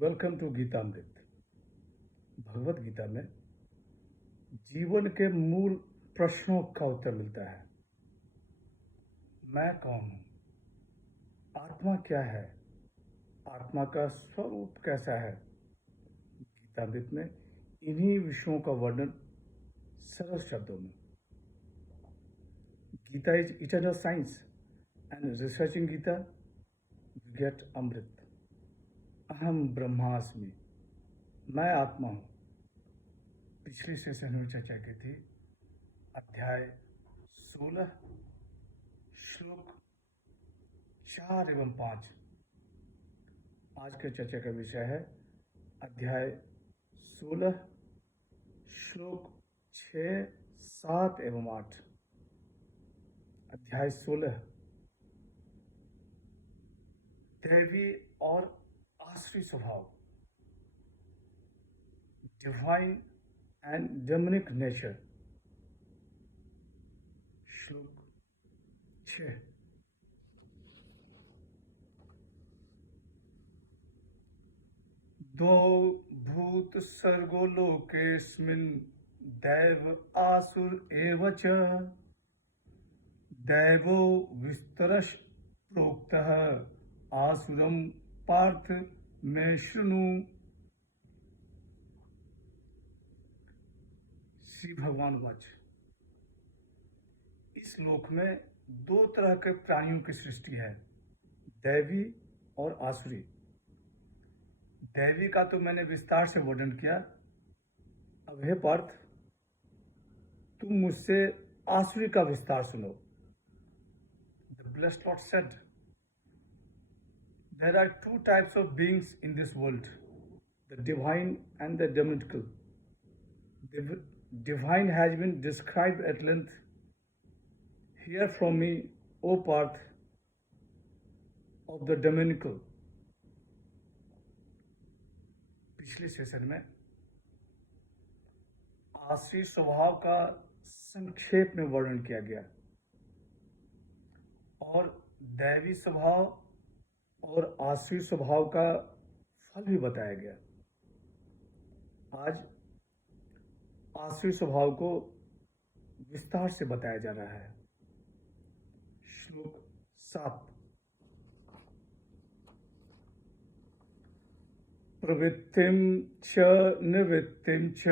Welcome to Geetamrit. Bhagwat Gita में जीवन के मूल प्रश्नों का उत्तर मिलता है। मैं कौन हूँ? आत्मा क्या है? आत्मा का स्वरूप कैसा है? गीतामृत में इन्हीं विषयों का वर्णन सरल शब्दों में। Gita is eternal science and researching Gita we get amrit. अहम ब्रह्मास्मि, मैं आत्मा हूँ। पिछले सेशन में चर्चा की थी अध्याय 16 श्लोक 4 एवं 5। आज के चर्चा का विषय है अध्याय 16 श्लोक 6, 7 एवं 8। अध्याय 16 दैवी और आसुरी स्वभाव, डिवाइन एंड डेमोनिक नेचर। श्लोक 6 दो भूत सर्गो लोकेस्मिन् दैव आसुर एव च दैवो विस्तरश प्रोक्तः आसुरम पार्थ में शृणु। श्री भगवान वाच, इस लोक में दो तरह के प्राणियों की सृष्टि है, दैवी और आसुरी। दैवी का तो मैंने विस्तार से वर्णन किया। अब हे पार्थ, तुम मुझसे आसुरी का विस्तार सुनो। The blessed lord said, there are two types of beings in this world, the divine and the demonical. The divine has been described at length. Hear from me, O Parth, of the demonical. पिछले session में आसुरी स्वभाव का संक्षेप में वर्णन किया गया और दैवी स्वभाव और आसुरी स्वभाव का फल भी बताया गया। आज आसुरी स्वभाव को विस्तार से बताया जा रहा है। श्लोक 7 प्रवृत्तिं च निवृत्तिं च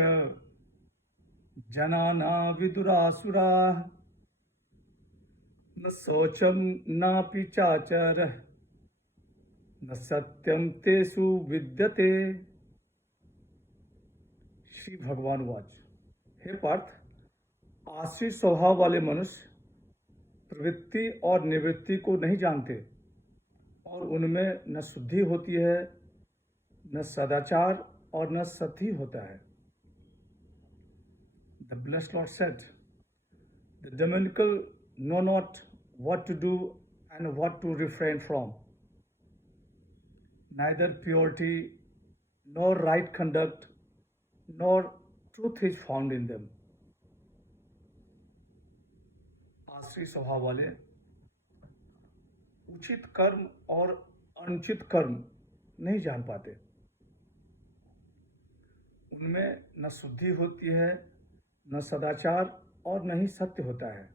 जनाना विदुरासुराः न शौचं नापि चाचरः न सत्यं तेषु विद्यते। श्री भगवान वाच, हे पार्थ, आसुरी स्वभाव वाले मनुष्य प्रवृत्ति और निवृत्ति को नहीं जानते और उनमें न शुद्धि होती है, न सदाचार और न सत्य होता है। The blessed lord said, the demonical know not what to do and what to refrain from. Neither purity nor right conduct nor truth is found in them. आसुरी स्वभाव वाले उचित कर्म और अनुचित कर्म नहीं जान पाते। उनमें न शुद्धि होती है, न सदाचार और न ही सत्य होता है।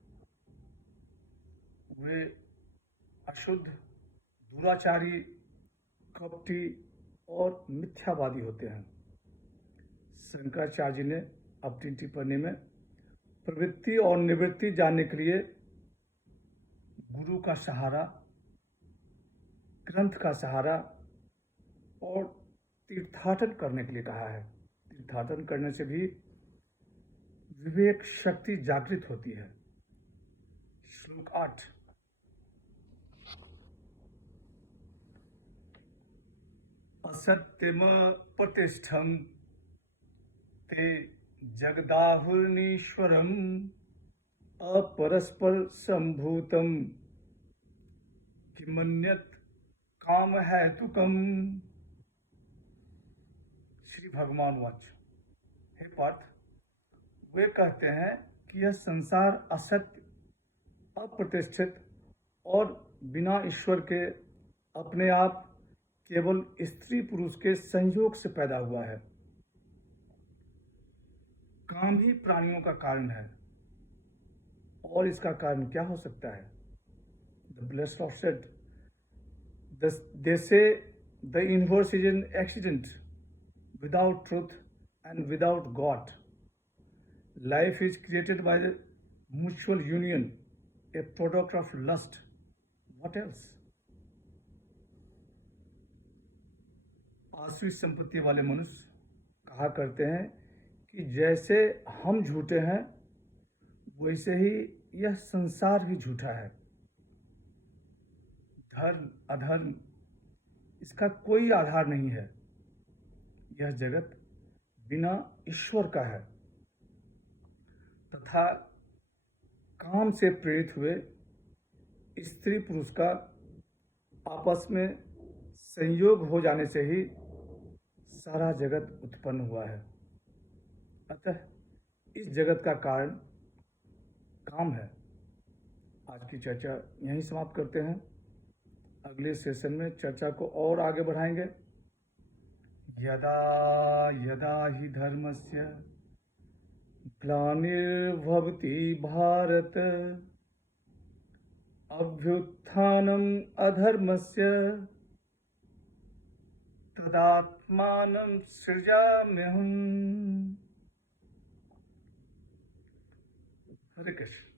वे अशुद्ध, दुराचारी, कपटी और मिथ्यावादी होते हैं। शंकराचार्य जी ने अपनी टिप्पणी में प्रवृत्ति और निवृत्ति जानने के लिए गुरु का सहारा, ग्रंथ का सहारा और तीर्थाटन करने के लिए कहा है। तीर्थाटन करने से भी विवेक शक्ति जागृत होती है। श्लोक 8 असत्यम प्रतिष्ठम ते जगदाहुर्नीश्वरम अपरस्पर संभूतम किमन्यत काम हेतुकम। श्री भगवान वाच, हे पार्थ, वे कहते हैं कि यह संसार असत्य, अप्रतिष्ठित और बिना ईश्वर के अपने आप केवल स्त्री पुरुष के संयोग से पैदा हुआ है। काम ही प्राणियों का कारण है, और इसका कारण क्या हो सकता है? The blessed of said, they say the universe is an accident without truth and without God. Life is created by the mutual union, a product of lust. What else? आसुरी संपत्ति वाले मनुष्य कहा करते हैं कि जैसे हम झूठे हैं वैसे ही यह संसार भी झूठा है। धर्म अधर्म इसका कोई आधार नहीं है। यह जगत बिना ईश्वर का है तथा काम से प्रेरित हुए स्त्री पुरुष का आपस में संयोग हो जाने से ही सारा जगत उत्पन्न हुआ है। अतः इस जगत का कारण काम है। आज की चर्चा यहीं समाप्त करते हैं। अगले सेशन में चर्चा को और आगे बढ़ाएंगे। यदा यदा हि धर्मस्य ग्लानिर्भवति भारत अभ्युत्थानम् अधर्मस्य तदात्मानं सृजाम्यहम्। हरे कृष्ण।